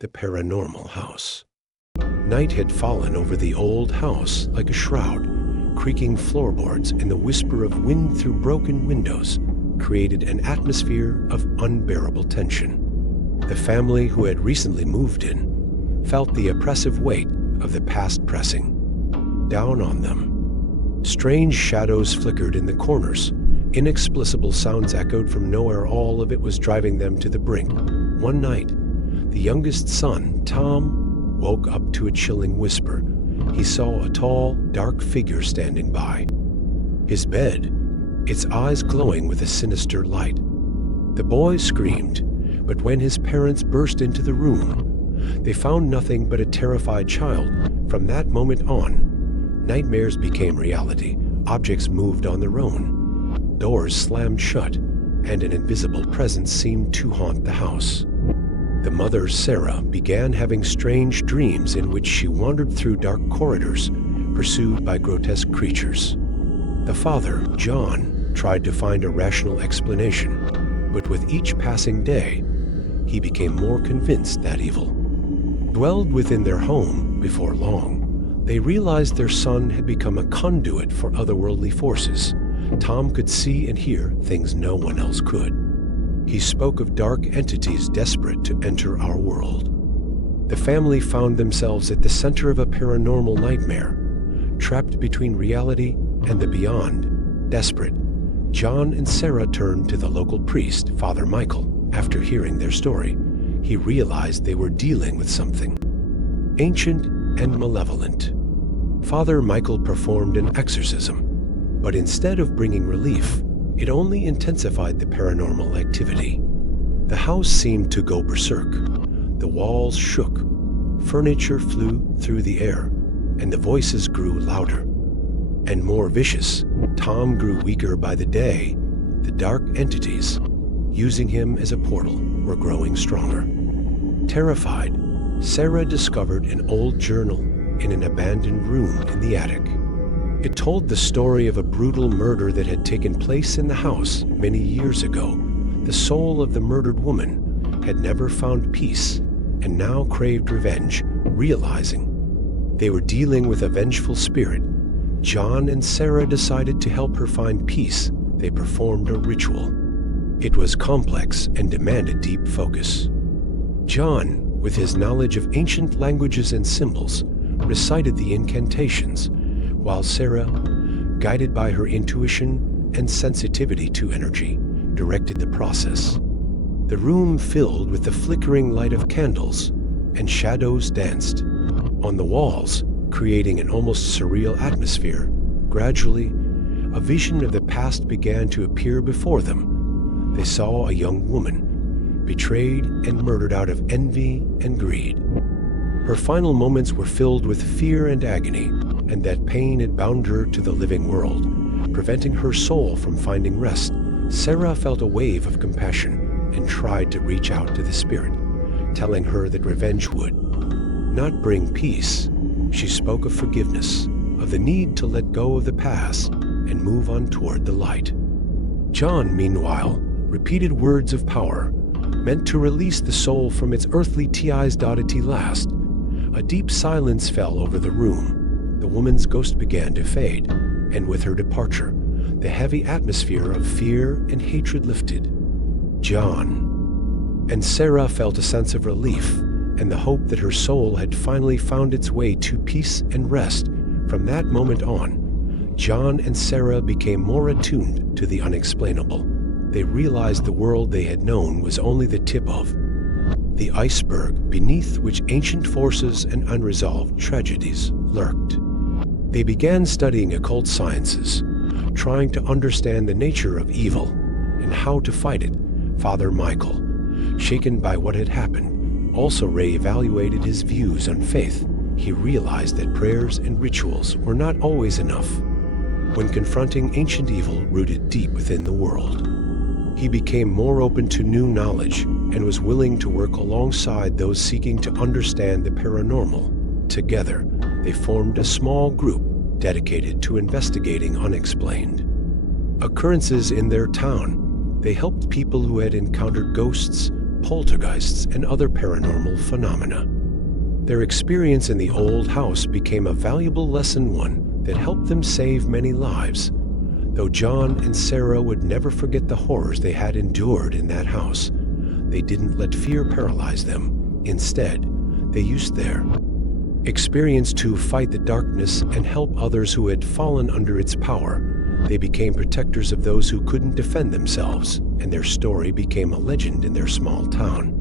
the paranormal house. Night had fallen over the old house like a shroud. Creaking floorboards and the whisper of wind through broken windows created an atmosphere of unbearable tension. The family, who had recently moved in, felt the oppressive weight of the past pressing down on them. Strange shadows flickered in the corners. Inexplicable sounds echoed from nowhere. All of it was driving them to the brink. One night, the youngest son, Tom, woke up to a chilling whisper. He saw a tall, dark figure standing by. His bed, its eyes glowing with a sinister light. The boy screamed, but when his parents burst into the room, they found nothing but a terrified child. From that moment on, nightmares became reality. Objects moved on their own. Doors slammed shut, and an invisible presence seemed to haunt the house. The mother, Sarah, began having strange dreams in which she wandered through dark corridors, pursued by grotesque creatures. The father, John, tried to find a rational explanation, but with each passing day, he became more convinced that evil dwelled within their home. Before long, they realized their son had become a conduit for otherworldly forces. Tom could see and hear things no one else could. He spoke of dark entities desperate to enter our world. The family found themselves at the center of a paranormal nightmare, trapped between reality and the beyond. Desperate, John and Sarah turned to the local priest, Father Michael. After hearing their story, he realized they were dealing with something ancient and malevolent. Father Michael performed an exorcism, but instead of bringing relief, it only intensified the paranormal activity. The house seemed to go berserk. The walls shook, furniture flew through the air, and the voices grew louder and more vicious. Tom grew weaker by the day. The dark entities, using him as a portal, were growing stronger. Terrified, Sarah discovered an old journal in an abandoned room in the attic. It told the story of a brutal murder that had taken place in the house many years ago. The soul of the murdered woman had never found peace and now craved revenge, realizing they were dealing with a vengeful spirit. John and Sarah decided to help her find peace. They performed a ritual. It was complex and demanded deep focus. John, with his knowledge of ancient languages and symbols, recited the incantations, while Sarah, guided by her intuition and sensitivity to energy, directed the process. The room filled with the flickering light of candles, and shadows danced on the walls, creating an almost surreal atmosphere. Gradually, a vision of the past began to appear before them. They saw a young woman, betrayed and murdered out of envy and greed. Her final moments were filled with fear and agony, and that pain had bound her to the living world, preventing her soul from finding rest. Sarah felt a wave of compassion and tried to reach out to the spirit, telling her that revenge would not bring peace. She spoke of forgiveness, of the need to let go of the past and move on toward the light. John, meanwhile, repeated words of power, meant to release the soul from its earthly ties. Last, a deep silence fell over the room. The woman's ghost began to fade, and with her departure, the heavy atmosphere of fear and hatred lifted. John and Sarah felt a sense of relief and the hope that her soul had finally found its way to peace and rest. From that moment on, John and Sarah became more attuned to the unexplainable. They realized the world they had known was only the tip of the iceberg beneath which ancient forces and unresolved tragedies lurked. They began studying occult sciences, trying to understand the nature of evil and how to fight it. Father Michael, shaken by what had happened, also reevaluated his views on faith. He realized that prayers and rituals were not always enough when confronting ancient evil rooted deep within the world. He became more open to new knowledge and was willing to work alongside those seeking to understand the paranormal. Together, they formed a small group dedicated to investigating unexplained occurrences in their town. They helped people who had encountered ghosts, poltergeists, and other paranormal phenomena. Their experience in the old house became a valuable lesson, one that helped them save many lives. Though John and Sarah would never forget the horrors they had endured in that house, they didn't let fear paralyze them. Instead, they used their experience to fight the darkness and help others who had fallen under its power. They became protectors of those who couldn't defend themselves, and their story became a legend in their small town.